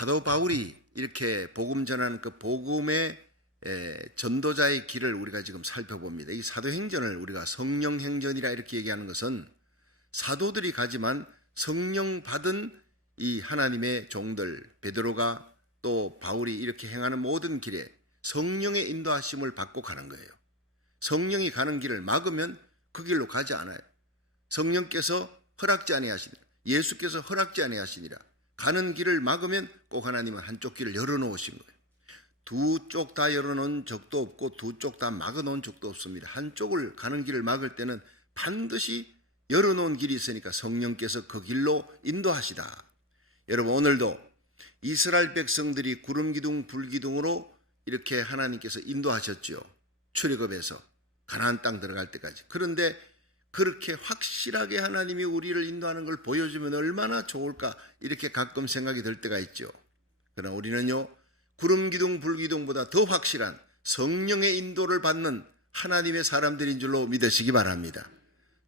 사도 바울이 이렇게 복음 전하는 그 복음의 전도자의 길을 우리가 지금 살펴봅니다. 이 사도행전을 우리가 성령행전이라 이렇게 얘기하는 것은 사도들이 가지만 성령 받은 이 하나님의 종들, 베드로가 또 바울이 이렇게 행하는 모든 길에 성령의 인도하심을 받고 가는 거예요. 성령이 가는 길을 막으면 그 길로 가지 않아요. 성령께서 허락지 아니하시니라, 예수께서 허락지 아니하시니라, 가는 길을 막으면 꼭 하나님은 한쪽 길을 열어놓으신 거예요. 두 쪽 다 열어놓은 적도 없고 두 쪽 다 막아놓은 적도 없습니다. 한쪽을 가는 길을 막을 때는 반드시 열어놓은 길이 있으니까 성령께서 그 길로 인도하시다. 여러분, 오늘도 이스라엘 백성들이 구름기둥 불기둥으로 이렇게 하나님께서 인도하셨죠. 출애굽에서 가나안 땅 들어갈 때까지. 그런데 그렇게 확실하게 하나님이 우리를 인도하는 걸 보여주면 얼마나 좋을까, 이렇게 가끔 생각이 들 때가 있죠. 그러나 우리는요, 구름기둥 불기둥보다 더 확실한 성령의 인도를 받는 하나님의 사람들인 줄로 믿으시기 바랍니다.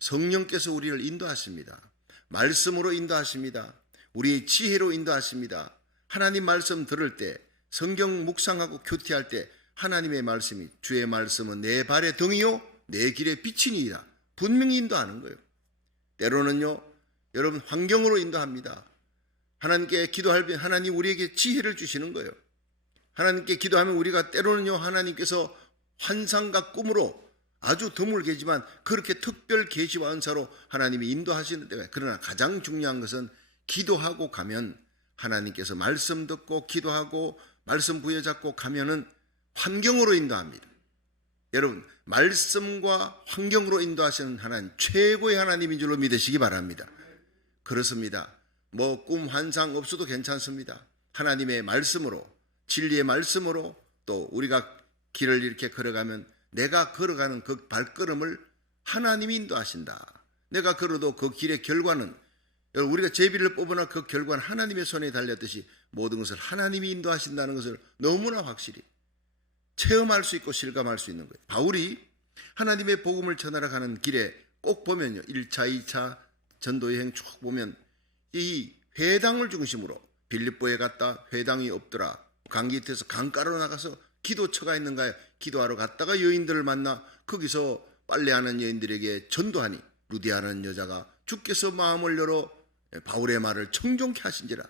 성령께서 우리를 인도하십니다. 말씀으로 인도하십니다. 우리의 지혜로 인도하십니다. 하나님 말씀 들을 때, 성경 묵상하고 큐티할 때 하나님의 말씀이, 주의 말씀은 내 발의 등이요 내 길의 빛이니이다, 분명히 인도하는 거예요. 때로는요, 여러분, 환경으로 인도합니다. 하나님께 기도할 때 하나님 우리에게 지혜를 주시는 거예요. 하나님께 기도하면 우리가 때로는요, 하나님께서 환상과 꿈으로 아주 드물게지만 그렇게 특별 계시와 은사로 하나님이 인도하시는 때가, 그러나 가장 중요한 것은 기도하고 가면 하나님께서 말씀 듣고 기도하고 말씀 부여잡고 가면은 환경으로 인도합니다. 여러분, 말씀과 환경으로 인도하시는 하나님, 최고의 하나님인 줄로 믿으시기 바랍니다. 그렇습니다. 뭐 꿈 환상 없어도 괜찮습니다. 하나님의 말씀으로, 진리의 말씀으로 또 우리가 길을 이렇게 걸어가면 내가 걸어가는 그 발걸음을 하나님이 인도하신다. 내가 걸어도 그 길의 결과는, 우리가 제비를 뽑으나 그 결과는 하나님의 손에 달렸듯이 모든 것을 하나님이 인도하신다는 것을 너무나 확실히 체험할 수 있고 실감할 수 있는 거예요. 바울이 하나님의 복음을 전하러 가는 길에 꼭 보면요, 1차, 2차 전도 여행 쭉 보면 이 회당을 중심으로 빌립보에 갔다 회당이 없더라, 강기태에서 강가로 나가서 기도처가 있는가요? 기도하러 갔다가 여인들을 만나 거기서 빨래하는 여인들에게 전도하니 루디아라는 여자가 주께서 마음을 열어 바울의 말을 청종케 하신지라.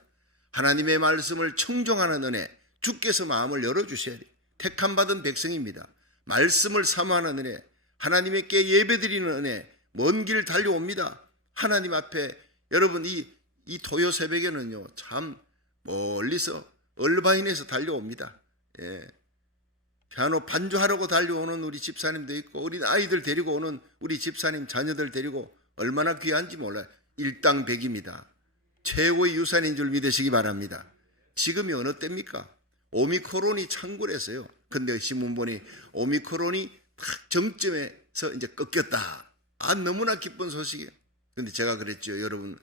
하나님의 말씀을 청종하는 은혜, 주께서 마음을 열어주셔야 돼요. 택함받은 백성입니다. 말씀을 사모하는 은혜, 하나님께 예배드리는 은혜, 먼 길 달려옵니다. 하나님 앞에. 여러분, 이 토요 새벽에는요, 참 멀리서 얼바인에서 달려옵니다. 피아노 반주하려고 달려오는 우리 집사님도 있고, 어린 아이들 데리고 오는 우리 집사님 자녀들 데리고, 얼마나 귀한지 몰라요. 일당백입니다. 최고의 유산인 줄 믿으시기 바랍니다. 지금이 어느 때입니까? 오미크론이 창궐했어요. 근데 신문 보니 오미크론이 딱 정점에서 이제 꺾였다. 너무나 기쁜 소식이에요. 근데 제가 그랬죠. 여러분,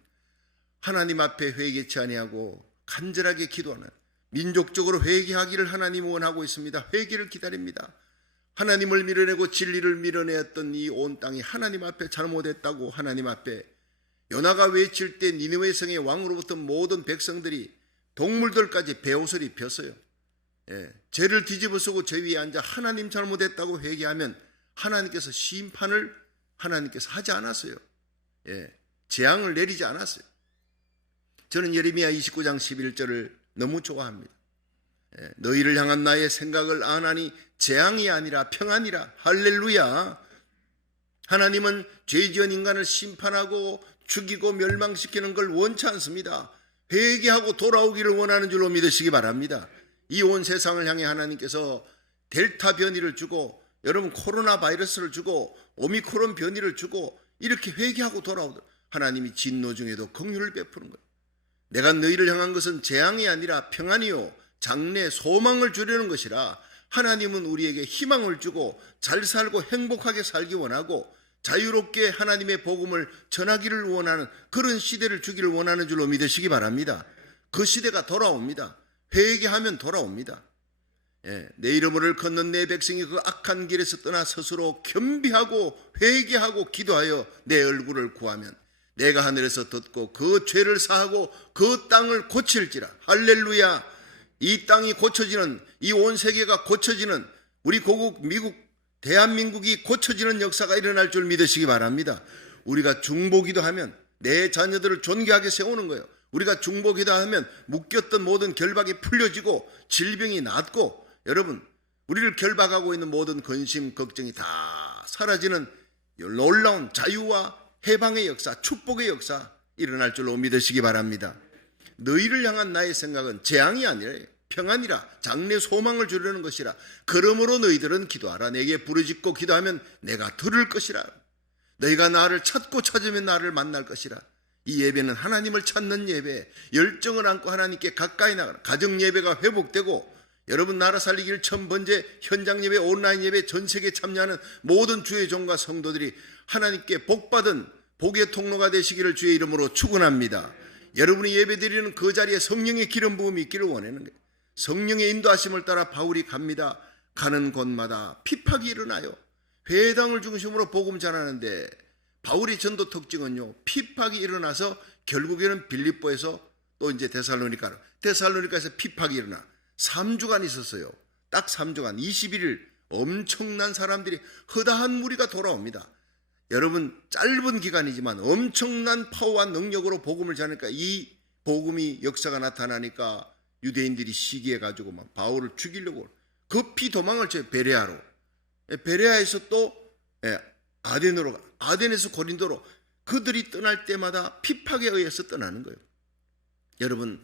하나님 앞에 회개치 아니하고 간절하게 기도하는, 민족적으로 회개하기를 하나님 원하고 있습니다. 회개를 기다립니다. 하나님을 밀어내고 진리를 밀어내었던 이 온 땅이 하나님 앞에 잘못했다고 하나님 앞에 요나가 외칠 때 니느웨 성의 왕으로부터 모든 백성들이, 동물들까지 베옷을 입혔어요. 죄를 뒤집어쓰고 죄 위에 앉아 하나님 잘못했다고 회개하면 하나님께서 심판을 하나님께서 하지 않았어요. 재앙을 내리지 않았어요. 저는 예레미야 29장 11절을 너무 좋아합니다. 너희를 향한 나의 생각을 아나니 재앙이 아니라 평안이라. 할렐루야. 하나님은 죄지은 인간을 심판하고 죽이고 멸망시키는 걸 원치 않습니다. 회개하고 돌아오기를 원하는 줄로 믿으시기 바랍니다. 이 온 세상을 향해 하나님께서 델타 변이를 주고, 여러분 코로나 바이러스를 주고, 오미크론 변이를 주고, 이렇게 회개하고 돌아오도록 하나님이 진노 중에도 긍휼을 베푸는 거예요. 내가 너희를 향한 것은 재앙이 아니라 평안이요 장래 소망을 주려는 것이라. 하나님은 우리에게 희망을 주고 잘 살고 행복하게 살기 원하고 자유롭게 하나님의 복음을 전하기를 원하는 그런 시대를 주기를 원하는 줄로 믿으시기 바랍니다. 그 시대가 돌아옵니다. 회개하면 돌아옵니다. 내 이름을 걷는 내 백성이 그 악한 길에서 떠나 스스로 겸비하고 회개하고 기도하여 내 얼굴을 구하면 내가 하늘에서 듣고 그 죄를 사하고 그 땅을 고칠지라. 할렐루야. 이 땅이 고쳐지는, 이 온 세계가 고쳐지는, 우리 고국 미국 대한민국이 고쳐지는 역사가 일어날 줄 믿으시기 바랍니다. 우리가 중보기도 하면 내 자녀들을 존귀하게 세우는 거예요. 우리가 중보기도 하면 묶였던 모든 결박이 풀려지고 질병이 낫고, 여러분 우리를 결박하고 있는 모든 근심 걱정이 다 사라지는 놀라운 자유와 해방의 역사, 축복의 역사 일어날 줄로 믿으시기 바랍니다. 너희를 향한 나의 생각은 재앙이 아니라 평안이라, 장래 소망을 주려는 것이라. 그러므로 너희들은 기도하라. 내게 부르짖고 기도하면 내가 들을 것이라. 너희가 나를 찾고 찾으면 나를 만날 것이라. 이 예배는 하나님을 찾는 예배, 열정을 안고 하나님께 가까이 나가는 가정 예배가 회복되고, 여러분 나라 살리기를 천번째 현장 예배, 온라인 예배, 전 세계에 참여하는 모든 주의 종과 성도들이 하나님께 복받은 복의 통로가 되시기를 주의 이름으로 축원합니다. 여러분이 예배드리는 그 자리에 성령의 기름 부음이 있기를 원하는 거예요. 성령의 인도하심을 따라 바울이 갑니다. 가는 곳마다 핍박이 일어나요. 회당을 중심으로 복음 전하는데 바울의 전도 특징은요, 핍박이 일어나서 결국에는 빌립보에서 또 이제 데살로니가에서 핍박이 일어나 3주간 있었어요. 딱 3주간 21일 엄청난 사람들이, 허다한 무리가 돌아옵니다. 여러분 짧은 기간이지만 엄청난 파워와 능력으로 복음을 전하니까, 이 복음이 역사가 나타나니까 유대인들이 시기해가지고 막 바울을 죽이려고 급히 도망을 쳐요. 베레아로. 베레아에서 또 아덴에서 고린도로 그들이 떠날 때마다 핍박에 의해서 떠나는 거예요. 여러분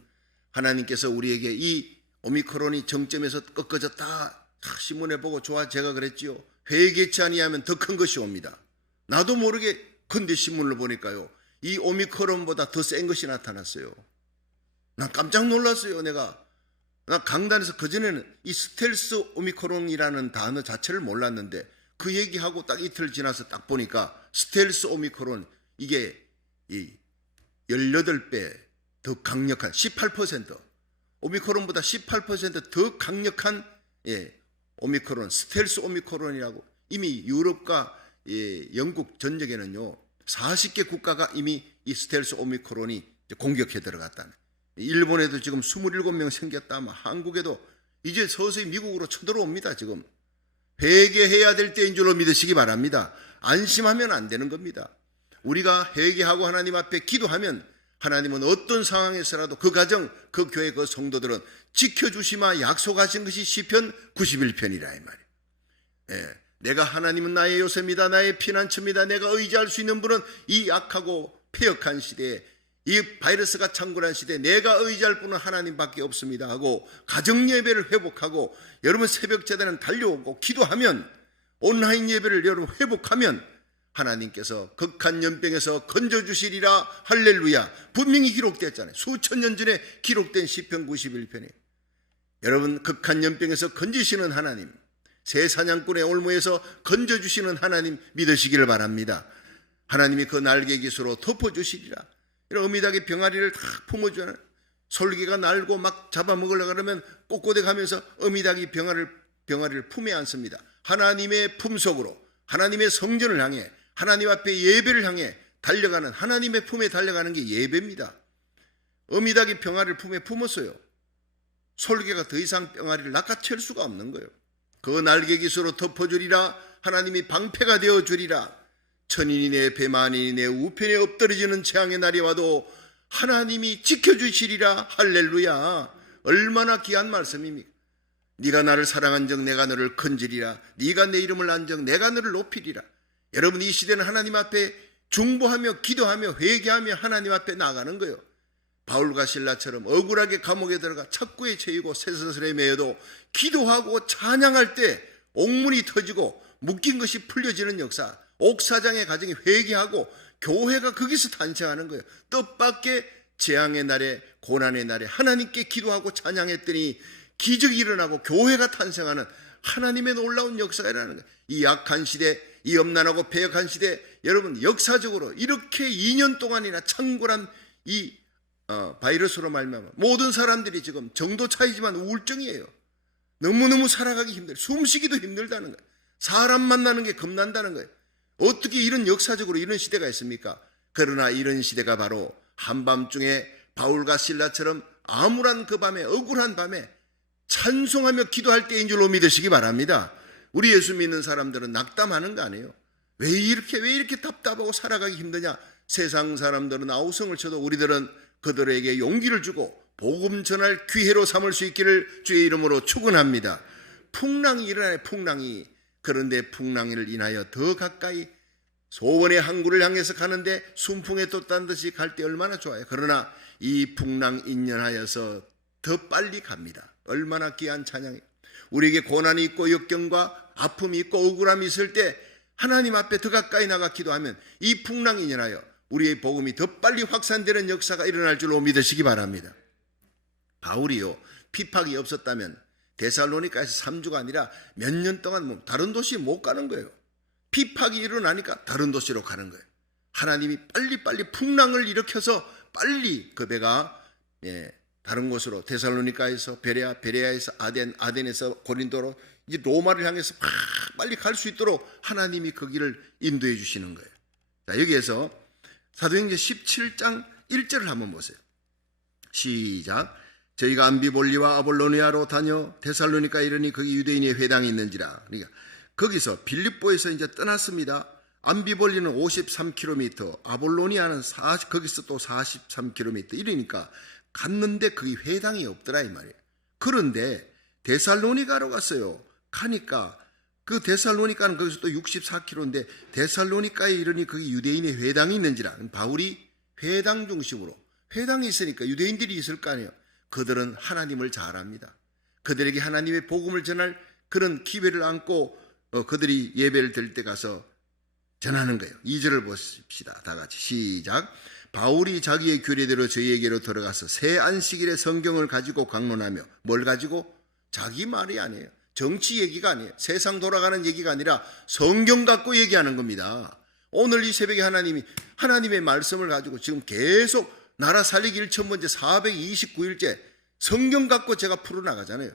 하나님께서 우리에게 이 오미크론이 정점에서 꺾어졌다 신문에 보고 좋아 제가 그랬지요. 회개치 아니하면 더 큰 것이 옵니다. 나도 모르게 근데 신문을 보니까요, 이 오미크론보다 더 센 것이 나타났어요. 난 깜짝 놀랐어요. 나 강단에서 그전에는 이 스텔스 오미크론이라는 단어 자체를 몰랐는데, 그 얘기하고 딱 이틀 지나서 딱 보니까 스텔스 오미크론, 이게 이 18배 더 강력한 18%, 오미크론보다 18% 더 강력한 오미크론, 스텔스 오미크론이라고. 이미 유럽과 영국 전역에는요 40개 국가가 이미 이 스텔스 오미크론이 공격해 들어갔다는. 일본에도 지금 27명 생겼다. 한국에도 이제 서서히 미국으로 쳐들어옵니다. 지금 회개해야 될 때인 줄로 믿으시기 바랍니다. 안심하면 안 되는 겁니다. 우리가 회개하고 하나님 앞에 기도하면 하나님은 어떤 상황에서라도 그 가정, 그 교회, 그 성도들은 지켜주시마 약속하신 것이 시편 91편이라 이 말이에요. 내가 하나님은 나의 요새입니다. 나의 피난처입니다. 내가 의지할 수 있는 분은 이 악하고 폐역한 시대에, 이 바이러스가 창궐한 시대에 내가 의지할 분은 하나님밖에 없습니다 하고 가정 예배를 회복하고, 여러분 새벽 제단은 달려오고 기도하면, 온라인 예배를 여러분 회복하면 하나님께서 극한 연병에서 건져주시리라. 할렐루야. 분명히 기록됐잖아요. 수천 년 전에 기록된 시편 91편에 여러분 극한 연병에서 건지시는 하나님, 새 사냥꾼의 올무에서 건져주시는 하나님 믿으시기를 바랍니다. 하나님이 그 날개 깃으로 덮어주시리라. 이런 어미닭의 병아리를 다 품어주는, 솔개가 날고 막 잡아먹으려고 그러면 꼿꼿해 가면서 어미닭이 병아리를 품에 안습니다. 하나님의 품속으로, 하나님의 성전을 향해, 하나님 앞에 예배를 향해 달려가는, 하나님의 품에 달려가는 게 예배입니다. 어미닭이 병아리를 품에 품었어요. 솔개가 더 이상 병아리를 낚아챌 수가 없는 거예요. 그 날개 깃으로 덮어주리라. 하나님이 방패가 되어주리라. 천인이 내 배, 만인이 내 우편에 엎드러지는 재앙의 날이 와도 하나님이 지켜주시리라. 할렐루야. 얼마나 귀한 말씀입니까? 네가 나를 사랑한 적 내가 너를 건지리라. 네가 내 이름을 안 적 내가 너를 높이리라. 여러분 이 시대는 하나님 앞에 중보하며 기도하며 회개하며 하나님 앞에 나가는 거예요. 바울과 실라처럼 억울하게 감옥에 들어가 착고에 채이고 쇠사슬에 매여도 기도하고 찬양할 때 옥문이 터지고 묶인 것이 풀려지는 역사, 옥사장의 가정이 회개하고 교회가 거기서 탄생하는 거예요. 뜻밖의 재앙의 날에, 고난의 날에 하나님께 기도하고 찬양했더니 기적이 일어나고 교회가 탄생하는 하나님의 놀라운 역사가 일어나는 거예요. 이 약한 시대, 이 엄난하고 폐역한 시대, 여러분 역사적으로 이렇게 2년 동안이나 창궐한 이 바이러스로 말미암아 모든 사람들이 지금 정도 차이지만 우울증이에요. 너무너무 살아가기 힘들어요. 숨쉬기도 힘들다는 거예요. 사람 만나는 게 겁난다는 거예요. 어떻게 이런 역사적으로 이런 시대가 있습니까? 그러나 이런 시대가 바로 한밤중에 바울과 실라처럼 암울한 그 밤에, 억울한 밤에 찬송하며 기도할 때인 줄로 믿으시기 바랍니다. 우리 예수 믿는 사람들은 낙담하는 거 아니에요. 왜 이렇게 답답하고 살아가기 힘드냐? 세상 사람들은 아우성을 쳐도 우리들은 그들에게 용기를 주고 복음 전할 기회로 삼을 수 있기를 주의 이름으로 축원합니다. 풍랑이 일어나요. 풍랑이. 그런데 풍랑을 인하여 더 가까이 소원의 항구를 향해서 가는데 순풍에 돛단 듯이 갈 때 얼마나 좋아요. 그러나 이 풍랑 인연하여서 더 빨리 갑니다. 얼마나 귀한 찬양이에요. 우리에게 고난이 있고 역경과 아픔이 있고 억울함이 있을 때 하나님 앞에 더 가까이 나가 기도하면 이 풍랑 인연하여 우리의 복음이 더 빨리 확산되는 역사가 일어날 줄로 믿으시기 바랍니다. 바울이요, 핍박이 없었다면 데살로니가에서 3주가 아니라 몇 년 동안 다른 도시 못 가는 거예요. 핍박이 일어나니까 다른 도시로 가는 거예요. 하나님이 빨리빨리 풍랑을 일으켜서 빨리 그 배가 다른 곳으로 데살로니가에서 베레아, 베레아에서 아덴, 아덴에서 고린도로 이제 로마를 향해서 빨리 갈 수 있도록 하나님이 그 길을 인도해 주시는 거예요. 자, 여기에서 사도행전 17장 1절을 한번 보세요. 시작. 저희가 암비볼리와 아볼로니아로 다녀 데살로니가 이르니 거기 유대인의 회당이 있는지라. 그러니까 거기서 빌립보에서 이제 떠났습니다. 암비볼리는 53km, 아볼로니아는 거기서 또 43km 이러니까 갔는데 거기 회당이 없더라 이 말이에요. 그런데 데살로니가로 갔어요. 가니까 그 데살로니가는 거기서 또 64km인데 데살로니가에 이르니 거기 유대인의 회당이 있는지라. 바울이 회당 중심으로, 회당이 있으니까 유대인들이 있을 거 아니에요. 그들은 하나님을 잘 압니다. 그들에게 하나님의 복음을 전할 그런 기회를 안고 그들이 예배를 드릴 때 가서 전하는 거예요. 2절을 보십시다. 다 같이 시작. 바울이 자기의 규례대로 저희에게로 들어가서 새 안식일에 성경을 가지고 강론하며, 뭘 가지고? 자기 말이 아니에요. 정치 얘기가 아니에요. 세상 돌아가는 얘기가 아니라 성경 갖고 얘기하는 겁니다. 오늘 이 새벽에 하나님의 말씀을 가지고 지금 계속 나라 살리기 1,000번째 429일째 성경 갖고 제가 풀어나가잖아요.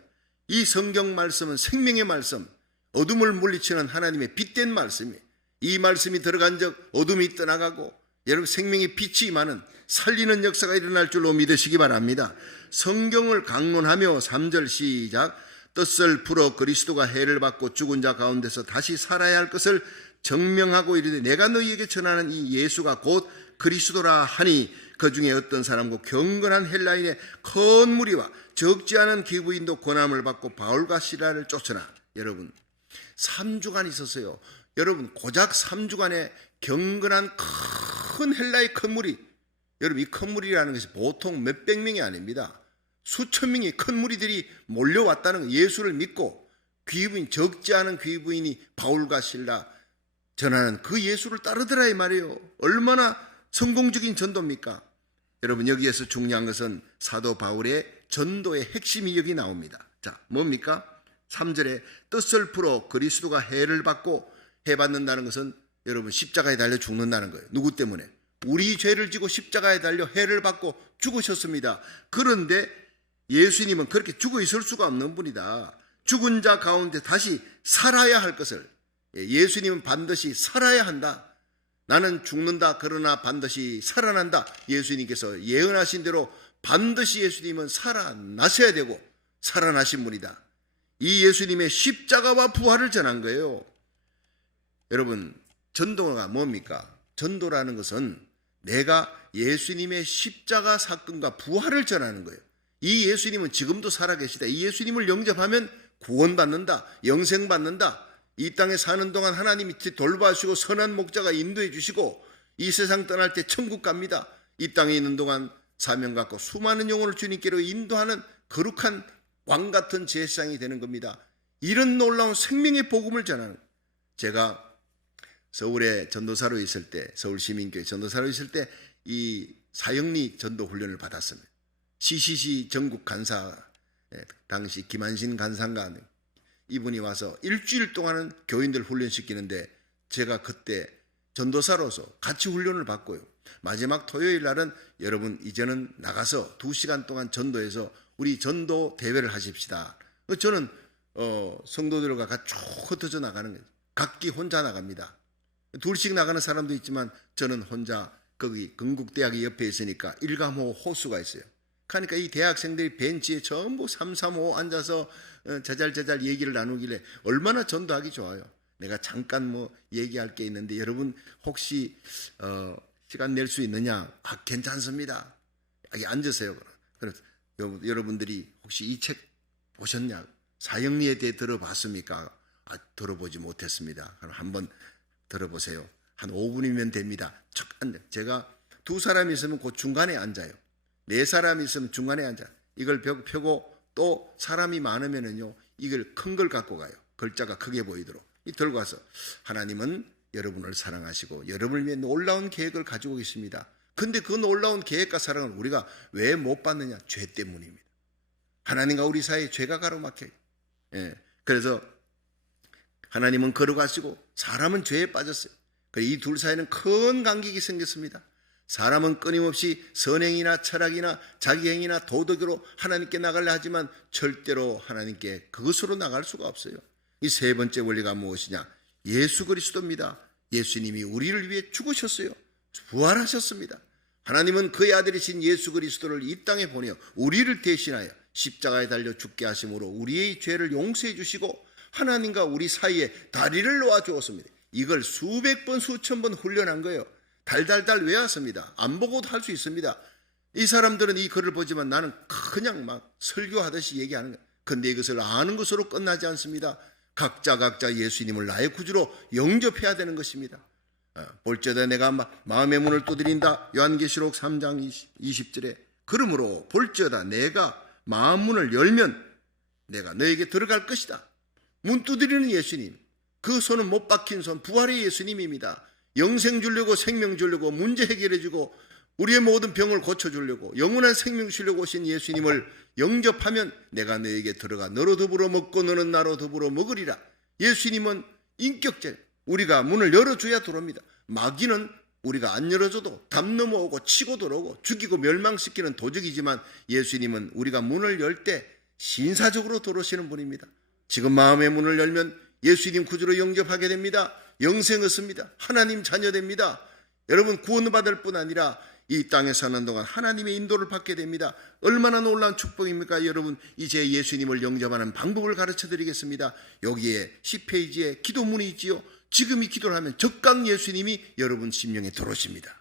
이 성경 말씀은 생명의 말씀, 어둠을 물리치는 하나님의 빛된 말씀이에요. 이 말씀이 들어간 적 어둠이 떠나가고 여러분 생명의 빛이 임하는 살리는 역사가 일어날 줄로 믿으시기 바랍니다. 성경을 강론하며 3절 시작. 뜻을 풀어 그리스도가 해를 받고 죽은 자 가운데서 다시 살아야 할 것을 증명하고 이르되 내가 너희에게 전하는 이 예수가 곧 그리스도라 하니 그 중에 어떤 사람과 경건한 헬라인의 큰 무리와 적지 않은 기부인도 권함을 받고 바울과 시라를 쫓으나. 여러분 3주간 있었어요. 여러분 고작 3주간에 경건한 큰 헬라의 큰 무리, 여러분 이 큰 무리라는 것이 보통 몇백 명이 아닙니다. 수천 명의 큰 무리들이 몰려왔다는 거. 예수를 믿고 귀부인, 적지 않은 귀부인이 바울과 실라 전하는 그 예수를 따르더라 이 말이에요. 얼마나 성공적인 전도입니까? 여러분 여기에서 중요한 것은 사도 바울의 전도의 핵심이 여기 나옵니다. 자, 뭡니까? 3절에 뜻을 풀어 그리스도가 해를 받고, 해 받는다는 것은 여러분 십자가에 달려 죽는다는 거예요. 누구 때문에? 우리 죄를 지고 십자가에 달려 해를 받고 죽으셨습니다. 그런데 예수님은 그렇게 죽어 있을 수가 없는 분이다. 죽은 자 가운데 다시 살아야 할 것을, 예수님은 반드시 살아야 한다. 나는 죽는다 그러나 반드시 살아난다. 예수님께서 예언하신 대로 반드시 예수님은 살아나셔야 되고 살아나신 분이다. 이 예수님의 십자가와 부활을 전한 거예요. 여러분 전도가 뭡니까? 전도라는 것은 내가 예수님의 십자가 사건과 부활을 전하는 거예요. 이 예수님은 지금도 살아계시다. 이 예수님을 영접하면 구원받는다, 영생받는다. 이 땅에 사는 동안 하나님이 돌봐주시고 선한 목자가 인도해 주시고 이 세상 떠날 때 천국 갑니다. 이 땅에 있는 동안 사명 갖고 수많은 영혼을 주님께로 인도하는 거룩한 왕 같은 제사장이 되는 겁니다. 이런 놀라운 생명의 복음을 전하는, 제가 서울에 전도사로 있을 때, 서울시민교회 전도사로 있을 때 이 사형리 전도 훈련을 받았습니다. CCC 전국 간사, 당시 김한신 간사가 이분이 와서 일주일 동안은 교인들 훈련시키는데 제가 그때 전도사로서 같이 훈련을 받고요. 마지막 토요일 날은 여러분 이제는 나가서 2시간 동안 전도해서 우리 전도 대회를 하십시다. 저는 성도들과 같이 쭉 흩어져 나가는 거예요. 각기 혼자 나갑니다. 둘씩 나가는 사람도 있지만 저는 혼자 거기 건국대학이 옆에 있으니까 일감호 호수가 있어요. 그러니까 이 대학생들이 벤치에 전부 335 앉아서 자잘자잘 얘기를 나누길래 얼마나 전도하기 좋아요. 내가 잠깐 뭐 얘기할 게 있는데 여러분 혹시 시간 낼 수 있느냐? 괜찮습니다. 여기 앉으세요. 그래서 여러분들이 혹시 이 책 보셨냐? 사형리에 대해 들어봤습니까? 들어보지 못했습니다. 그럼 한번 들어보세요. 한 5분이면 됩니다. 제가 두 사람이 있으면 그 중간에 앉아요. 네 사람이 있으면 중간에 앉아요. 이걸 펴고 또 사람이 많으면은요, 이걸 큰 걸 갖고 가요. 글자가 크게 보이도록. 이 들고 와서 하나님은 여러분을 사랑하시고 여러분을 위해 놀라운 계획을 가지고 계십니다. 근데 그 놀라운 계획과 사랑을 우리가 왜 못 받느냐? 죄 때문입니다. 하나님과 우리 사이에 죄가 가로막혀요. 그래서 하나님은 걸어가시고 사람은 죄에 빠졌어요. 이 둘 사이에는 큰 간격이 생겼습니다. 사람은 끊임없이 선행이나 철학이나 자기행이나 도덕으로 하나님께 나가려 하지만 절대로 하나님께 그것으로 나갈 수가 없어요. 이 세 번째 원리가 무엇이냐? 예수 그리스도입니다. 예수님이 우리를 위해 죽으셨어요. 부활하셨습니다. 하나님은 그의 아들이신 예수 그리스도를 이 땅에 보내어 우리를 대신하여 십자가에 달려 죽게 하심으로 우리의 죄를 용서해 주시고 하나님과 우리 사이에 다리를 놓아 주었습니다. 이걸 수백 번 수천 번 훈련한 거예요. 달달달 외웠습니다. 안 보고도 할 수 있습니다. 이 사람들은 이 글을 보지만 나는 그냥 막 설교하듯이 얘기하는 거예요. 그런데 이것을 아는 것으로 끝나지 않습니다. 각자 예수님을 나의 구주로 영접해야 되는 것입니다. 볼지어다 내가 마음의 문을 두드린다. 요한계시록 3장 20절에 그러므로 볼지어다 내가 마음 문을 열면 내가 너에게 들어갈 것이다. 문 두드리는 예수님, 그 손은 못 박힌 손, 부활의 예수님입니다. 영생 주려고 생명 주려고 문제 해결해 주고 우리의 모든 병을 고쳐주려고 영원한 생명 주려고 오신 예수님을 영접하면 내가 너에게 들어가 너로 더불어 먹고 너는 나로 더불어 먹으리라. 예수님은 인격적, 우리가 문을 열어줘야 들어옵니다. 마귀는 우리가 안 열어줘도 담 넘어오고 치고 들어오고 죽이고 멸망시키는 도적이지만 예수님은 우리가 문을 열 때 신사적으로 들어오시는 분입니다. 지금 마음의 문을 열면 예수님 구주로 영접하게 됩니다. 영생 얻습니다. 하나님 자녀 됩니다. 여러분 구원받을 뿐 아니라 이 땅에 사는 동안 하나님의 인도를 받게 됩니다. 얼마나 놀라운 축복입니까? 여러분 이제 예수님을 영접하는 방법을 가르쳐 드리겠습니다. 여기에 10페이지에 기도문이 있지요. 지금 이 기도를 하면 적강 예수님이 여러분 심령에 들어오십니다.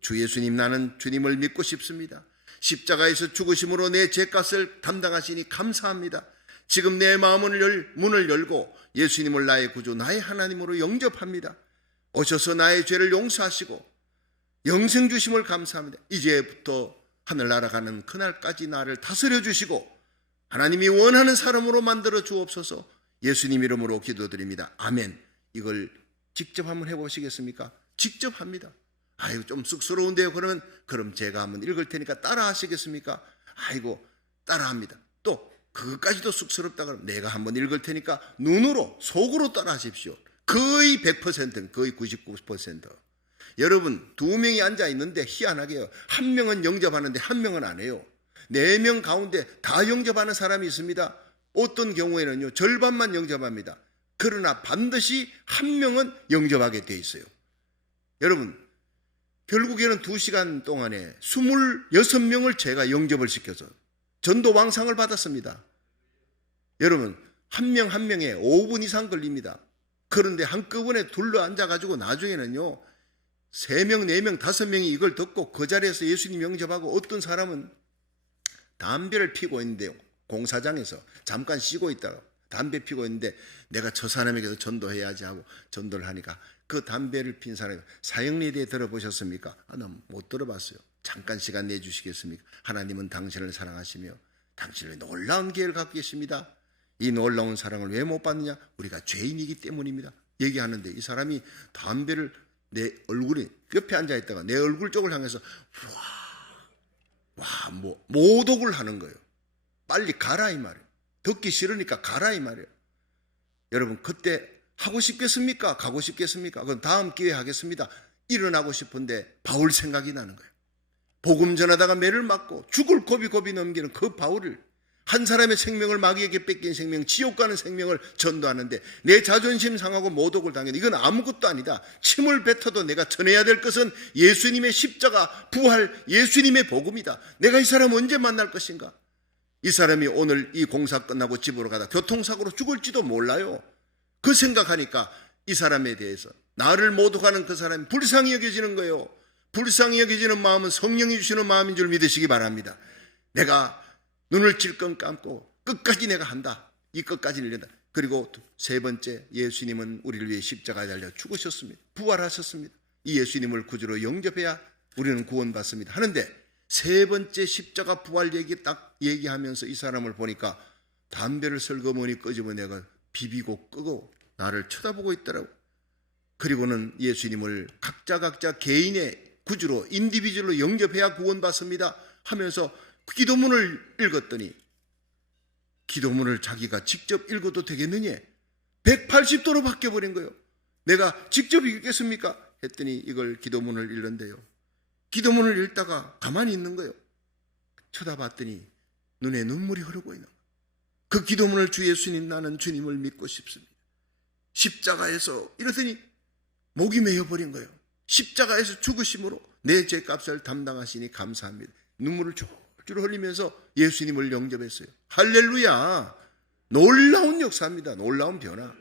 주 예수님, 나는 주님을 믿고 싶습니다. 십자가에서 죽으심으로 내 죄값을 담당하시니 감사합니다. 지금 내 마음을 문을 열고 예수님을 나의 구주, 나의 하나님으로 영접합니다. 오셔서 나의 죄를 용서하시고 영생 주심을 감사합니다. 이제부터 하늘 날아가는 그날까지 나를 다스려 주시고 하나님이 원하는 사람으로 만들어 주옵소서. 예수님 이름으로 기도드립니다. 아멘. 이걸 직접 한번 해보시겠습니까? 직접 합니다. 아이고 좀 쑥스러운데요. 그럼 제가 한번 읽을 테니까 따라 하시겠습니까? 아이고 따라합니다. 또 그것까지도 쑥스럽다 그러면 내가 한번 읽을 테니까 눈으로 속으로 따라 하십시오. 거의 100%, 거의 99%. 여러분 두 명이 앉아 있는데 희한하게요. 한 명은 영접하는데 한 명은 안 해요. 4명 가운데 다 영접하는 사람이 있습니다. 어떤 경우에는요 절반만 영접합니다. 그러나 반드시 한 명은 영접하게 돼 있어요. 여러분 결국에는 2시간 동안에 26명을 제가 영접을 시켜서 전도 왕상을 받았습니다. 여러분 한 명 한 명에 5분 이상 걸립니다. 그런데 한꺼번에 둘러 앉아가지고 나중에는요 3명, 4명, 5명이 이걸 듣고 그 자리에서 예수님 영접하고 어떤 사람은 담배를 피고 있는데요. 공사장에서 잠깐 쉬고 있다가 담배 피고 있는데 내가 저 사람에게도 전도해야지 하고 전도를 하니까 그 담배를 핀 사람이 사형리에 대해 들어보셨습니까? 나 못 들어봤어요. 잠깐 시간 내주시겠습니까? 하나님은 당신을 사랑하시며 당신을 놀라운 계획을 갖고 계십니다. 이 놀라운 사랑을 왜 못 받느냐? 우리가 죄인이기 때문입니다. 얘기하는데 이 사람이 담배를 내 얼굴에 옆에 앉아있다가 내 얼굴 쪽을 향해서 모독을 하는 거예요. 빨리 가라 이 말이에요. 듣기 싫으니까 가라 이 말이에요. 여러분 그때 하고 싶겠습니까? 가고 싶겠습니까? 그럼 다음 기회에 하겠습니다. 일어나고 싶은데 바울 생각이 나는 거예요. 복음 전하다가 매를 맞고 죽을 고비 넘기는 그 바울을 한 사람의 생명을 마귀에게 뺏긴 생명, 지옥 가는 생명을 전도하는데 내 자존심 상하고 모독을 당했는데 이건 아무것도 아니다. 침을 뱉어도 내가 전해야 될 것은 예수님의 십자가, 부활, 예수님의 복음이다. 내가 이 사람 언제 만날 것인가? 이 사람이 오늘 이 공사 끝나고 집으로 가다 교통사고로 죽을지도 몰라요. 그 생각하니까 이 사람에 대해서 나를 모독하는 그 사람이 불쌍히 여겨지는 거예요. 불쌍히 여겨지는 마음은 성령이 주시는 마음인 줄 믿으시기 바랍니다. 내가 눈을 찔끔 감고 끝까지 내가 한다. 이 끝까지는 이른다. 그리고 세 번째, 예수님은 우리를 위해 십자가에 달려 죽으셨습니다. 부활하셨습니다. 이 예수님을 구주로 영접해야 우리는 구원받습니다. 하는데 세 번째 십자가 부활 얘기 딱 얘기하면서 이 사람을 보니까 담배를 슬그머니 끄집어내가 비비고 끄고 나를 쳐다보고 있더라고. 그리고는 예수님을 각자 개인의 구주로 인디비주얼로 영접해야 구원받습니다 하면서 기도문을 읽었더니 기도문을 자기가 직접 읽어도 되겠느냐? 180도로 바뀌어버린 거예요. 내가 직접 읽겠습니까? 했더니 이걸 기도문을 읽는데요. 기도문을 읽다가 가만히 있는 거예요. 쳐다봤더니 눈에 눈물이 흐르고 있는 거예요. 그 기도문을 주 예수님, 나는 주님을 믿고 싶습니다. 십자가에서 이러더니 목이 메어버린 거예요. 십자가에서 죽으심으로 내 죄값을 담당하시니 감사합니다. 눈물을 줄줄 흘리면서 예수님을 영접했어요. 할렐루야. 놀라운 역사입니다. 놀라운 변화.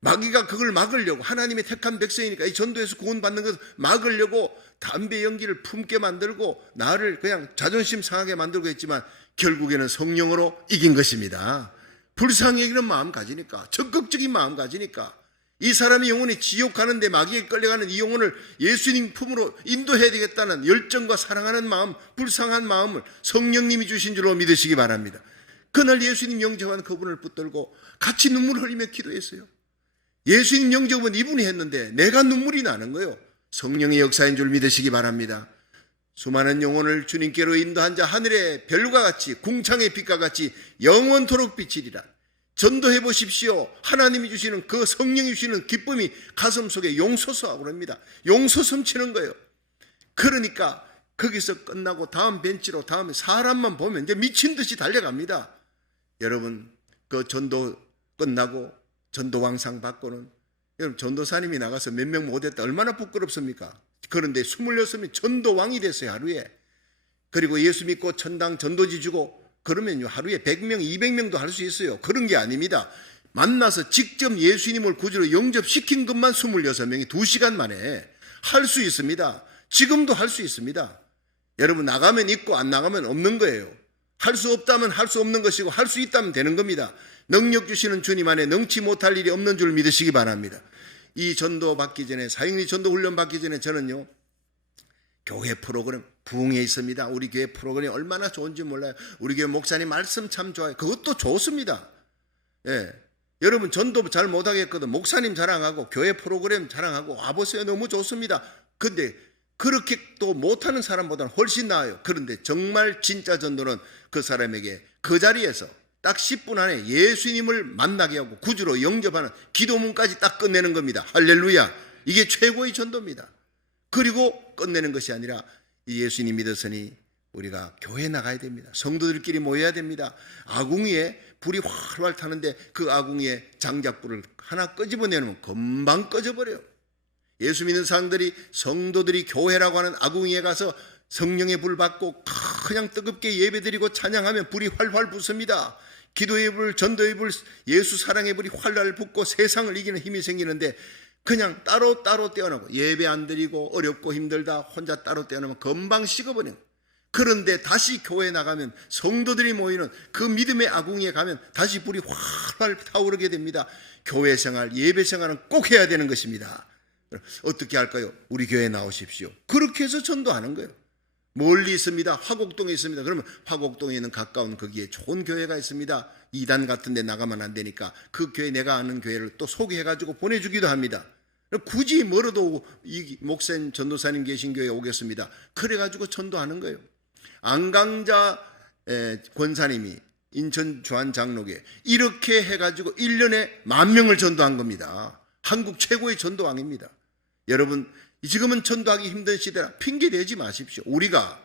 마귀가 그걸 막으려고, 하나님의 택한 백성이니까 이 전도에서 구원받는 것을 막으려고 담배 연기를 품게 만들고 나를 그냥 자존심 상하게 만들고 했지만 결국에는 성령으로 이긴 것입니다. 불쌍히 여기는 마음 가지니까, 적극적인 마음 가지니까 이 사람이 영혼이 지옥 가는데 마귀에 끌려가는 이 영혼을 예수님 품으로 인도해야 되겠다는 열정과 사랑하는 마음, 불쌍한 마음을 성령님이 주신 줄로 믿으시기 바랍니다. 그날 예수님 영접한 그분을 붙들고 같이 눈물 흘리며 기도했어요. 예수님 영접은 이분이 했는데 내가 눈물이 나는 거예요. 성령의 역사인 줄 믿으시기 바랍니다. 수많은 영혼을 주님께로 인도한 자 하늘의 별과 같이, 궁창의 빛과 같이 영원토록 비치리라. 전도해 보십시오. 하나님이 주시는 그 성령이 주시는 기쁨이 가슴 속에 용솟아오고 그럽니다. 용솟 넘치는 거예요. 그러니까 거기서 끝나고 다음 벤치로 다음에 사람만 보면 이제 미친 듯이 달려갑니다. 여러분, 그 전도 끝나고 전도왕상 받고는 여러분 전도사님이 나가서 몇 명 못했다 얼마나 부끄럽습니까? 그런데 26명이 전도왕이 됐어요. 하루에. 그리고 예수 믿고 천당 전도지 주고 그러면요 하루에 100명 200명도 할 수 있어요. 그런 게 아닙니다. 만나서 직접 예수님을 구주로 영접시킨 것만 26명이 2시간 만에 할 수 있습니다. 지금도 할 수 있습니다. 여러분 나가면 있고 안 나가면 없는 거예요. 할 수 없다면 할 수 없는 것이고 할 수 있다면 되는 겁니다. 능력 주시는 주님 안에 능치 못할 일이 없는 줄 믿으시기 바랍니다. 이 전도 받기 전에, 사형리 전도 훈련 받기 전에 저는요 교회 프로그램 부흥에 있습니다. 우리 교회 프로그램이 얼마나 좋은지 몰라요. 우리 교회 목사님 말씀 참 좋아요. 그것도 좋습니다. 예. 여러분 전도 잘 못하겠거든 목사님 자랑하고 교회 프로그램 자랑하고 와보세요. 너무 좋습니다. 근데 그렇게 또 못하는 사람보다는 훨씬 나아요. 그런데 정말 진짜 전도는 그 사람에게 그 자리에서 딱 10분 안에 예수님을 만나게 하고 구주로 영접하는 기도문까지 딱 끝내는 겁니다. 할렐루야. 이게 최고의 전도입니다. 그리고 끝내는 것이 아니라 예수님 믿었으니 우리가 교회 나가야 됩니다. 성도들끼리 모여야 됩니다. 아궁이에 불이 활활 타는데 그 아궁이에 장작불을 하나 끄집어내면 금방 꺼져버려요. 예수 믿는 사람들이, 성도들이 교회라고 하는 아궁이에 가서 성령의 불 받고 그냥 뜨겁게 예배드리고 찬양하면 불이 활활 붙습니다. 기도의 불, 전도의 불, 예수 사랑의 불이 활활 붙고 세상을 이기는 힘이 생기는데 그냥 따로 떼어나고 예배 안 드리고 어렵고 힘들다 혼자 따로 떼어나면 금방 식어버려요. 그런데 다시 교회에 나가면 성도들이 모이는 그 믿음의 아궁이에 가면 다시 불이 활활 타오르게 됩니다. 교회 생활, 예배 생활은 꼭 해야 되는 것입니다. 어떻게 할까요? 우리 교회에 나오십시오. 그렇게 해서 전도하는 거예요. 멀리 있습니다. 화곡동에 있습니다. 그러면 화곡동에 있는 가까운 거기에 좋은 교회가 있습니다. 2단 같은 데 나가면 안 되니까 그 교회, 내가 아는 교회를 또 소개해가지고 보내주기도 합니다. 굳이 멀어도 이 목사님, 전도사님 계신 교회에 오겠습니다. 그래가지고 전도하는 거예요. 안강자 권사님이 인천 주한 장로교회 이렇게 해가지고 1년에 10,000명을 전도한 겁니다. 한국 최고의 전도왕입니다. 여러분 지금은 전도하기 힘든 시대라 핑계 대지 마십시오. 우리가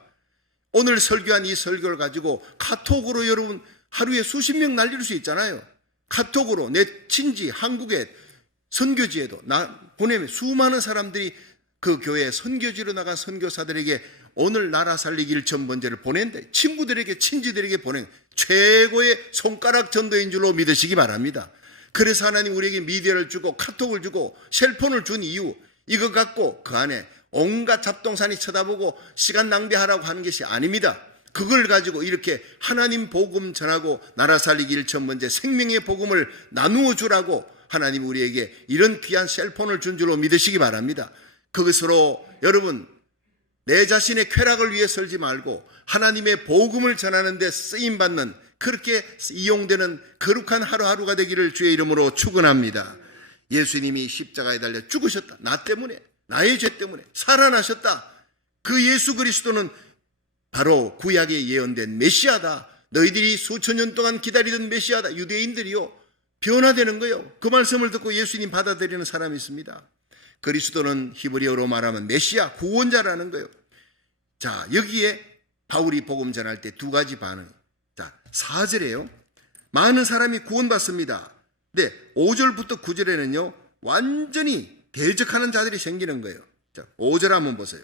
오늘 설교한 이 설교를 가지고 카톡으로 여러분 하루에 수십 명 날릴 수 있잖아요. 카톡으로 내 친지 한국에 선교지에도 보내면 수많은 사람들이 그 교회에 선교지로 나간 선교사들에게 오늘 나라 살리기 1,000번째를 보낸대. 친구들에게 친지들에게 보낸 최고의 손가락 전도인 줄로 믿으시기 바랍니다. 그래서 하나님 우리에게 미디어를 주고 카톡을 주고 셀폰을 준 이유, 이거 갖고 그 안에 온갖 잡동사니 쳐다보고 시간 낭비하라고 하는 것이 아닙니다. 그걸 가지고 이렇게 하나님 복음 전하고 나라 살리기 1,000번째 생명의 복음을 나누어 주라고 하나님 우리에게 이런 귀한 셀폰을 준 줄로 믿으시기 바랍니다. 그것으로 여러분 내 자신의 쾌락을 위해 살지 말고 하나님의 복음을 전하는 데 쓰임받는 그렇게 이용되는 거룩한 하루하루가 되기를 주의 이름으로 축원합니다. 예수님이 십자가에 달려 죽으셨다. 나 때문에, 나의 죄 때문에 살아나셨다. 그 예수 그리스도는 바로 구약에 예언된 메시아다. 너희들이 수천 년 동안 기다리던 메시아다. 유대인들이요 변화되는 거예요. 그 말씀을 듣고 예수님 받아들이는 사람이 있습니다. 그리스도는 히브리어로 말하면 메시아, 구원자라는 거예요. 자, 여기에 바울이 복음 전할 때 두 가지 반응. 자, 4절에요. 많은 사람이 구원받습니다. 근데 5절부터 9절에는요. 완전히 대적하는 자들이 생기는 거예요. 자, 5절 한번 보세요.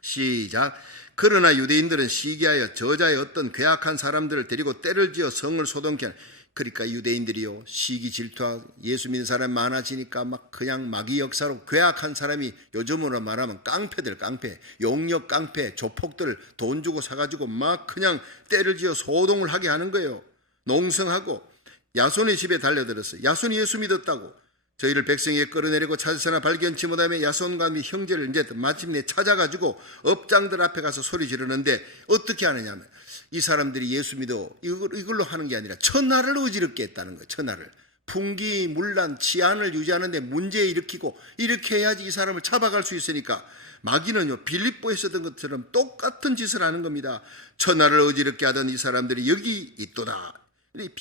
시작. 그러나 유대인들은 시기하여 저자의 어떤 괴악한 사람들을 데리고 때를 지어 성을 소동케 하는. 그러니까 유대인들이요 시기 질투하고 예수 믿는 사람이 많아지니까 막 그냥 마귀 역사로 괴악한 사람이 요즘으로 말하면 깡패들, 깡패, 용역 깡패, 조폭들 돈 주고 사가지고 막 그냥 때를 지어 소동을 하게 하는 거예요. 농성하고 야손의 집에 달려들었어요. 야손이 예수 믿었다고 저희를 백성에게 끌어내리고 찾으서나 발견치 못하며 야손과 및 형제를 이제 마침내 찾아가지고 업장들 앞에 가서 소리 지르는데 어떻게 하느냐 하면 이 사람들이 예수 믿어 이걸로 하는 게 아니라 천하를 어지럽게 했다는 거예요. 천하를. 풍기, 문란, 치안을 유지하는 데 문제 일으키고 이렇게 해야지 이 사람을 잡아갈 수 있으니까 마귀는요 빌립보에 있었던 것처럼 똑같은 짓을 하는 겁니다. 천하를 어지럽게 하던 이 사람들이 여기 있도다.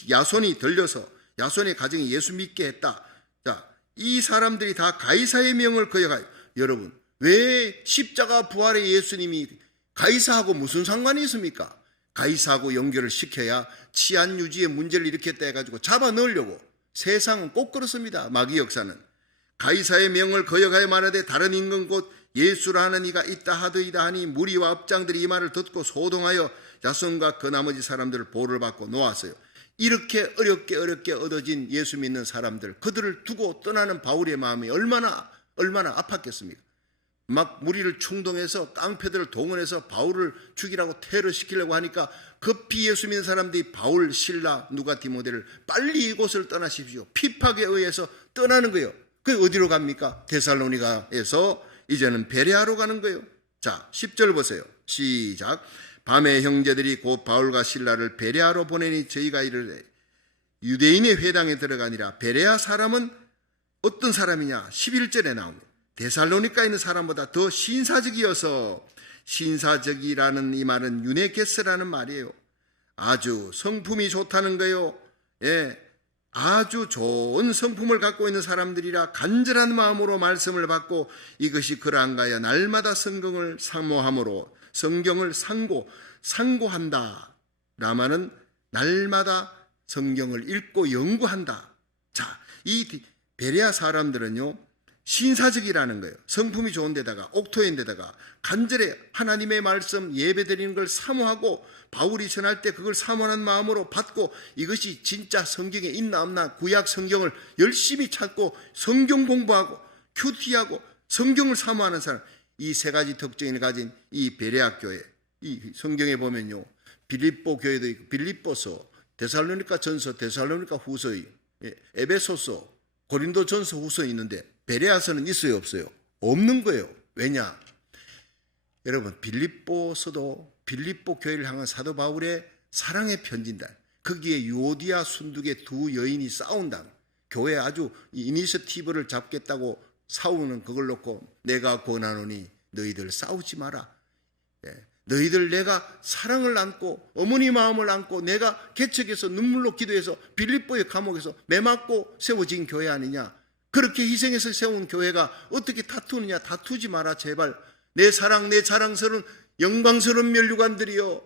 야손이 들려서 야손의 가정이 예수 믿게 했다. 자, 이 사람들이 다 가이사의 명을 거역하여. 여러분 왜 십자가 부활의 예수님이 가이사하고 무슨 상관이 있습니까? 가이사하고 연결을 시켜야 치안 유지의 문제를 일으켰다 해가지고 잡아 넣으려고. 세상은 꼭 그렇습니다. 마귀 역사는. 가이사의 명을 거역하여 말하되 다른 임금 곧 예수라 하는 이가 있다 하더이다 하니 무리와 업장들이 이 말을 듣고 소동하여 야손과 그 나머지 사람들을 보호를 받고 놓았어요. 이렇게 어렵게 얻어진 예수 믿는 사람들, 그들을 두고 떠나는 바울의 마음이 얼마나 아팠겠습니까? 막 무리를 충동해서 깡패들을 동원해서 바울을 죽이라고 테러시키려고 하니까 급히 예수 믿는 사람들이 바울, 실라, 누가 디모데를 빨리 이곳을 떠나십시오. 핍박에 의해서 떠나는 거예요. 그 어디로 갑니까? 데살로니가에서 이제는 베레아로 가는 거예요. 자, 10절 보세요. 시작. 밤에 형제들이 곧 바울과 실라를 베레아로 보내니 저희가 이르되 유대인의 회당에 들어가니라. 베레아 사람은 어떤 사람이냐? 11절에 나옵니다. 데살로니카에 있는 사람보다 더 신사적이어서, 신사적이라는 이 말은 유네게스라는 말이에요. 아주 성품이 좋다는 거예요. 예, 아주 좋은 성품을 갖고 있는 사람들이라 간절한 마음으로 말씀을 받고 이것이 그러한가여 날마다 성경을 상모함으로, 성경을 상고한다 라마는 날마다 성경을 읽고 연구한다. 자, 이 베레아 사람들은요 신사적이라는 거예요. 성품이 좋은 데다가 옥토인데다가 간절히 하나님의 말씀 예배드리는 걸 사모하고 바울이 전할 때 그걸 사모하는 마음으로 받고 이것이 진짜 성경에 있나 없나 구약 성경을 열심히 찾고 성경 공부하고 큐티하고 성경을 사모하는 사람, 이 세 가지 특징을 가진 이 베레아 교회, 이 성경에 보면요 빌립보 교회도 있고 빌립보서, 데살로니가 전서, 데살로니가 후서, 에베소서, 고린도 전서 후서 있는데 베레아서는 있어요 없어요? 없는 거예요. 왜냐? 여러분 빌립보서도 빌립보 교회를 향한 사도 바울의 사랑의 편지인다. 거기에 유오디아 순두계 두 여인이 싸운다. 교회 아주 이니셔티브를 잡겠다고 싸우는 그걸 놓고 내가 권하노니 너희들 싸우지 마라. 너희들 내가 사랑을 안고 어머니 마음을 안고 내가 개척해서 눈물로 기도해서 빌립보의 감옥에서 매맞고 세워진 교회 아니냐. 그렇게 희생해서 세운 교회가 어떻게 다투느냐. 다투지 마라 제발. 내 사랑 내 자랑스러운 영광스러운 면류관들이여,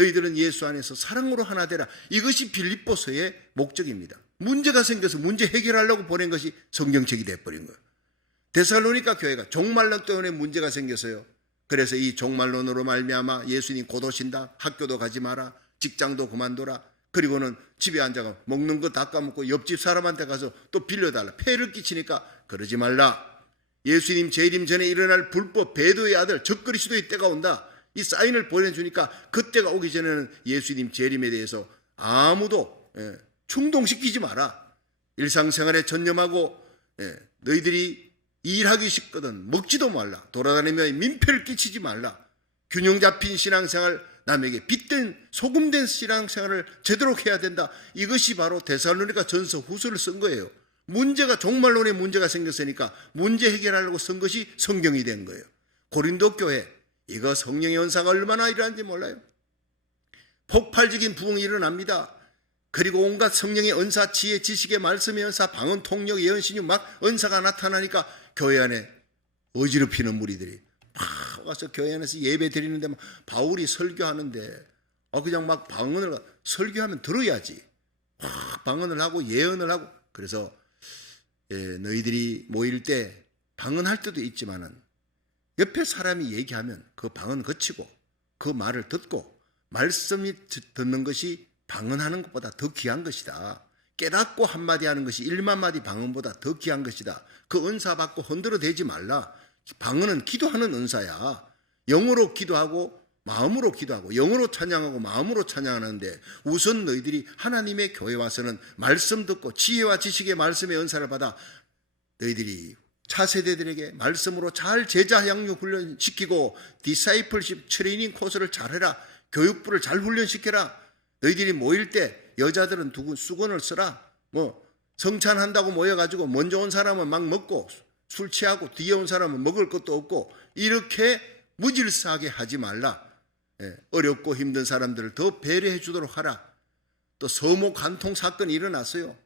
너희들은 예수 안에서 사랑으로 하나 되라. 이것이 빌립보서의 목적입니다. 문제가 생겨서 문제 해결하려고 보낸 것이 성경책이 돼버린 거예요. 데살로니가 교회가 종말론 때문에 문제가 생겼어요. 그래서 이 종말론으로 말미암아 예수님 곧 오신다, 학교도 가지 마라, 직장도 그만둬라, 그리고는 집에 앉아가 먹는 거 다 까먹고 옆집 사람한테 가서 또 빌려달라, 폐를 끼치니까 그러지 말라. 예수님 재림 전에 일어날 불법 배도의 아들 적그리스도의 때가 온다, 이 사인을 보내주니까 그때가 오기 전에는 예수님 재림에 대해서 아무도 충동시키지 마라. 일상생활에 전념하고 너희들이 일하기 쉽거든 먹지도 말라. 돌아다니며 민폐를 끼치지 말라. 균형 잡힌 신앙생활, 남에게 빗된 소금된 신앙생활을 제대로 해야 된다. 이것이 바로 데살로니가 전서 후서를 쓴 거예요. 문제가 종말론에 문제가 생겼으니까 문제 해결하려고 쓴 것이 성경이 된 거예요. 고린도 교회, 이거 성령의 은사가 얼마나 일어나는지 몰라요. 폭발적인 부흥이 일어납니다. 그리고 온갖 성령의 은사, 지혜, 지식의 말씀의 은사, 방언, 통역, 예언, 신유 막 은사가 나타나니까 교회 안에 어지럽히는 무리들이 막 와서 교회 안에서 예배 드리는데 막 바울이 설교하는데 그냥 막 방언을 설교하면 들어야지. 막 방언을 하고 예언을 하고. 그래서 너희들이 모일 때 방언할 때도 있지만은 옆에 사람이 얘기하면 그 방언 거치고 그 말을 듣고 말씀이 듣는 것이 방언하는 것보다 더 귀한 것이다. 깨닫고 한마디 하는 것이 1만 마디 방언보다 더 귀한 것이다. 그 은사 받고 흔들어대지 말라. 방언은 기도하는 은사야. 영으로 기도하고 마음으로 기도하고 영으로 찬양하고 마음으로 찬양하는데 우선 너희들이 하나님의 교회 와서는 말씀 듣고 지혜와 지식의 말씀의 은사를 받아 너희들이 차세대들에게 말씀으로 잘 제자 양육 훈련시키고 디사이플십 트레이닝 코스를 잘해라. 교육부를 잘 훈련시켜라. 너희들이 모일 때 여자들은 수건을 써라. 성찬한다고 모여가지고 먼저 온 사람은 막 먹고 술 취하고 뒤에 온 사람은 먹을 것도 없고 이렇게 무질서하게 하지 말라. 어렵고 힘든 사람들을 더 배려해 주도록 하라. 또 서모 간통 사건이 일어났어요.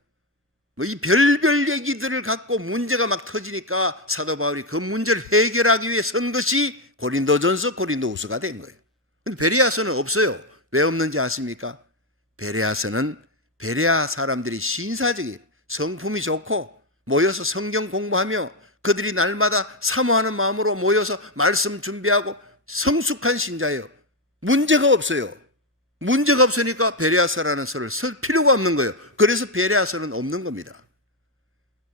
이 별별 얘기들을 갖고 문제가 막 터지니까 사도 바울이 그 문제를 해결하기 위해 쓴 것이 고린도전서, 고린도후서가 된 거예요. 근데 베레아서는 없어요. 왜 없는지 아십니까? 베레아서는 베레아 사람들이 신사적인 성품이 좋고 모여서 성경 공부하며 그들이 날마다 사모하는 마음으로 모여서 말씀 준비하고 성숙한 신자예요. 문제가 없어요. 문제가 없으니까 베레아서라는 서를 쓸 필요가 없는 거예요. 그래서 베레아서는 없는 겁니다.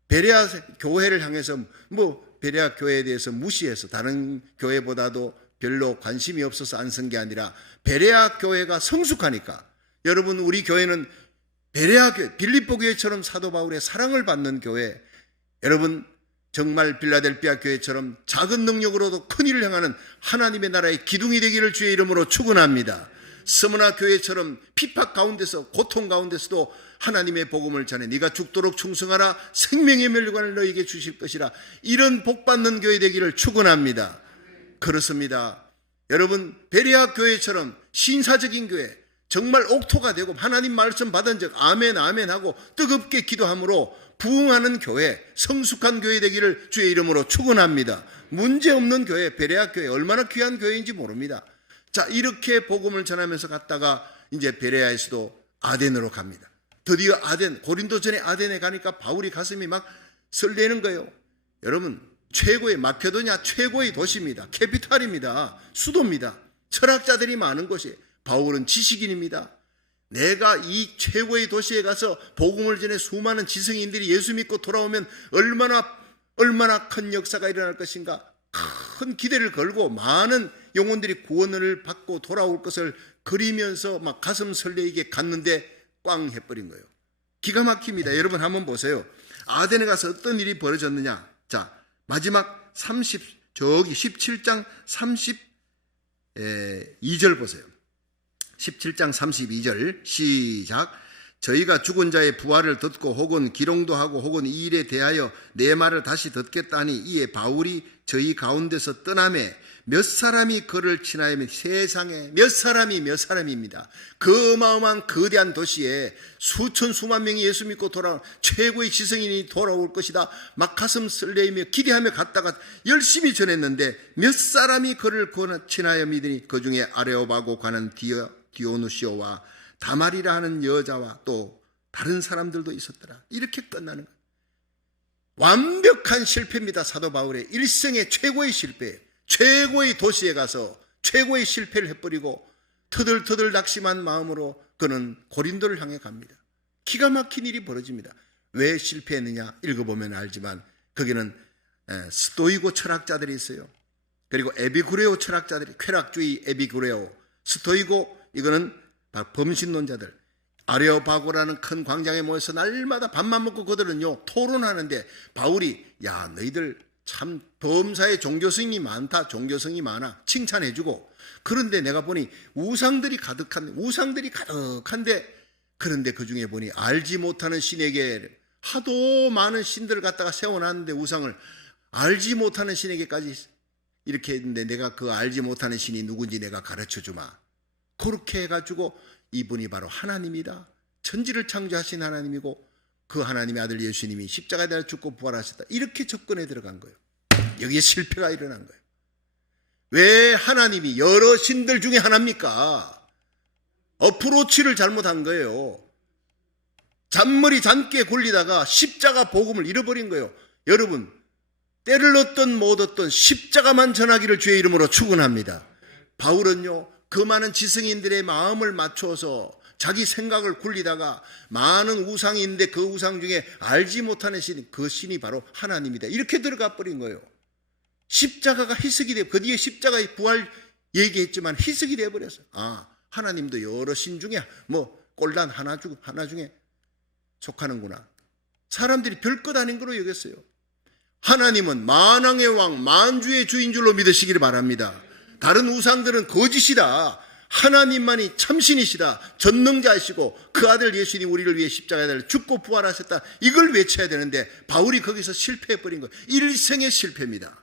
베레아 교회를 향해서 베레아 교회에 대해서 무시해서 다른 교회보다도 별로 관심이 없어서 안 쓴 게 아니라 베레아 교회가 성숙하니까. 여러분, 우리 교회는 베레아 교회, 빌립보 교회처럼 사도 바울의 사랑을 받는 교회, 여러분 정말 빌라델피아 교회처럼 작은 능력으로도 큰 일을 행하는 하나님의 나라의 기둥이 되기를 주의 이름으로 축원합니다. 스무나 교회처럼 핍박 가운데서 고통 가운데서도 하나님의 복음을 전해 네가 죽도록 충성하라. 생명의 멸관을 너에게 주실 것이라. 이런 복받는 교회 되기를 축원합니다. 그렇습니다. 여러분, 베레아 교회처럼 신사적인 교회, 정말 옥토가 되고 하나님 말씀 받은 적 아멘 아멘 하고 뜨겁게 기도함으로 부흥하는 교회, 성숙한 교회 되기를 주의 이름으로 축원합니다. 문제없는 교회, 베레아 교회 얼마나 귀한 교회인지 모릅니다. 자, 이렇게 복음을 전하면서 갔다가 이제 베레아에서도 아덴으로 갑니다. 드디어 아덴, 고린도 전에 아덴에 가니까 바울이 가슴이 막 설레는 거예요. 여러분, 최고의 마케도냐 최고의 도시입니다. 캐피탈입니다. 수도입니다. 철학자들이 많은 곳이에요. 바울은 지식인입니다. 내가 이 최고의 도시에 가서 복음을 전해 수많은 지성인들이 예수 믿고 돌아오면 얼마나 큰 역사가 일어날 것인가. 큰 기대를 걸고 많은 영혼들이 구원을 받고 돌아올 것을 그리면서 막 가슴 설레이게 갔는데 꽝 해버린 거예요. 기가 막힙니다. 여러분 한번 보세요. 아덴에 가서 어떤 일이 벌어졌느냐. 자, 마지막 17장 32절 보세요. 17장 32절 시작. 저희가 죽은 자의 부활을 듣고 혹은 기롱도 하고 혹은 이 일에 대하여 내 말을 다시 듣겠다니 이에 바울이 저희 가운데서 떠나매 몇 사람이 그를 친하여면 세상에 몇 사람입니다. 그 어마어마한 거대한 도시에 수천 수만 명이 예수 믿고 돌아온 최고의 지성인이 돌아올 것이다. 막 가슴 설레이며 기대하며 갔다가 열심히 전했는데 몇 사람이 그를 친하여 믿으니 그 중에 아레오바고 가는 디오누시오와 다말이라 하는 여자와 또 다른 사람들도 있었더라. 이렇게 끝나는 거예요. 완벽한 실패입니다. 사도 바울의 일생의 최고의 실패, 최고의 도시에 가서 최고의 실패를 해버리고 터덜터덜 낙심한 마음으로 그는 고린도를 향해 갑니다. 기가 막힌 일이 벌어집니다. 왜 실패했느냐 읽어보면 알지만 거기는 스토이고 철학자들이 있어요. 그리고 에피쿠레오 철학자들이, 쾌락주의 에피쿠레오, 스토이고, 이거는 범신론자들, 아레오파고라는 큰 광장에 모여서 날마다 밥만 먹고 그들은요 토론하는데 바울이 야 너희들 참 범사에 종교성이 많다, 종교성이 많아 칭찬해주고, 그런데 내가 보니 우상들이 가득한데 그런데 그 중에 보니 알지 못하는 신에게 하도 많은 신들을 갖다가 세워놨는데 우상을 알지 못하는 신에게까지 이렇게 했는데 내가 그 알지 못하는 신이 누군지 내가 가르쳐주마. 그렇게 해가지고 이분이 바로 하나님이다. 천지를 창조하신 하나님이고 그 하나님의 아들 예수님이 십자가에 달려 죽고 부활하셨다. 이렇게 접근해 들어간 거예요. 여기에 실패가 일어난 거예요. 왜 하나님이 여러 신들 중에 하나입니까? 어프로치를 잘못한 거예요. 잔머리 잔깨 굴리다가 십자가 복음을 잃어버린 거예요. 여러분, 때를 얻든 못 얻든 십자가만 전하기를 주의 이름으로 축원합니다. 바울은요 그 많은 지성인들의 마음을 맞춰서 자기 생각을 굴리다가 많은 우상이 있는데 그 우상 중에 알지 못하는 신, 그 신이 바로 하나님이다. 이렇게 들어가 버린 거예요. 십자가가 희석이 돼, 그 뒤에 십자가의 부활 얘기했지만 희석이 돼버렸어요. 아, 하나님도 여러 신 중에 뭐 꼴단 하나 중에 속하는구나. 사람들이 별것 아닌 거로 여겼어요. 하나님은 만왕의 왕, 만주의 주인 줄로 믿으시기를 바랍니다. 다른 우상들은 거짓이다. 하나님만이 참신이시다. 전능자이시고 그 아들 예수님 우리를 위해 십자가에 달려 죽고 부활하셨다. 이걸 외쳐야 되는데 바울이 거기서 실패해버린 거예요. 일생의 실패입니다.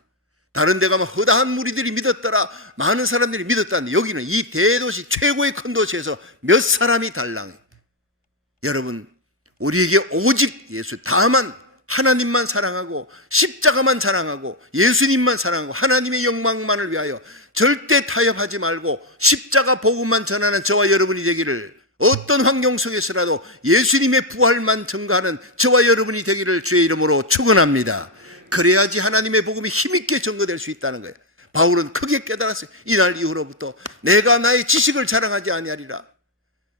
다른 데 가면 허다한 무리들이 믿었더라, 많은 사람들이 믿었다는데 여기는 이 대도시 최고의 큰 도시에서 몇 사람이 달랑해. 여러분, 우리에게 오직 예수, 다만 하나님만 사랑하고 십자가만 자랑하고 예수님만 사랑하고 하나님의 영광만을 위하여 절대 타협하지 말고 십자가 복음만 전하는 저와 여러분이 되기를, 어떤 환경 속에서라도 예수님의 부활만 전가하는 저와 여러분이 되기를 주의 이름으로 축원합니다. 그래야지 하나님의 복음이 힘있게 전거될 수 있다는 거예요. 바울은 크게 깨달았어요. 이날 이후로부터 내가 나의 지식을 자랑하지 아니하리라.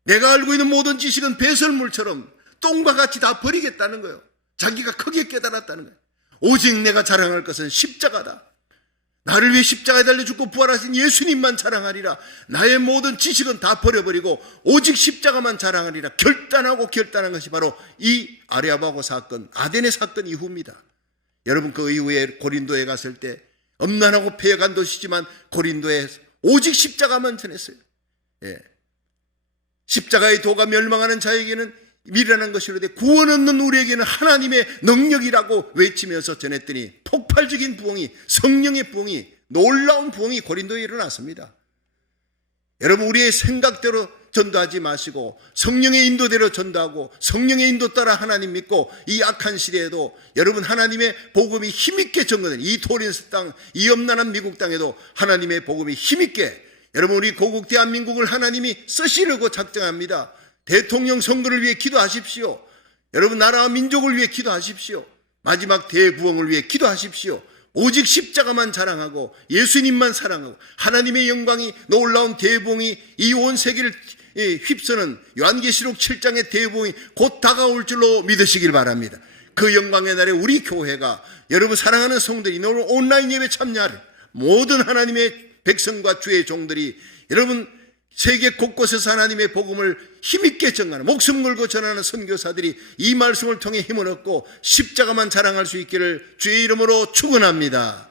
내가 알고 있는 모든 지식은 배설물처럼 똥과 같이 다 버리겠다는 거예요. 자기가 크게 깨달았다는 거예요. 오직 내가 자랑할 것은 십자가다. 나를 위해 십자가에 달려 죽고 부활하신 예수님만 자랑하리라. 나의 모든 지식은 다 버려버리고 오직 십자가만 자랑하리라. 결단한 것이 바로 이 아레오파고 사건, 아덴의 사건 이후입니다. 여러분, 그 이후에 고린도에 갔을 때 엄난하고 폐역한 도시지만 고린도에 오직 십자가만 전했어요. 예. 십자가의 도가 멸망하는 자에게는 미련한 것이로되 구원 없는 우리에게는 하나님의 능력이라고 외치면서 전했더니 폭발적인 부흥이, 성령의 부흥이, 놀라운 부흥이 고린도에 일어났습니다. 여러분, 우리의 생각대로 전도하지 마시고 성령의 인도대로 전도하고 성령의 인도 따라 하나님 믿고 이 악한 시대에도 여러분 하나님의 복음이 힘있게 전거된 이 토린스 땅, 이 엄난한 미국 땅에도 하나님의 복음이 힘있게, 여러분 우리 고국 대한민국을 하나님이 쓰시려고 작정합니다. 대통령 선거를 위해 기도하십시오. 여러분 나라와 민족을 위해 기도하십시오. 마지막 대부흥을 위해 기도하십시오. 오직 십자가만 자랑하고 예수님만 사랑하고 하나님의 영광이, 놀라운 대부흥이 이 온 세계를 휩쓰는 요한계시록 7장의 대부흥이 곧 다가올 줄로 믿으시길 바랍니다. 그 영광의 날에 우리 교회가, 여러분 사랑하는 성도들이 오늘 온라인 예배 참여할 모든 하나님의 백성과 주의 종들이 여러분 세계 곳곳에서 하나님의 복음을 힘있게 전하는, 목숨 걸고 전하는 선교사들이 이 말씀을 통해 힘을 얻고 십자가만 자랑할 수 있기를 주의 이름으로 축원합니다.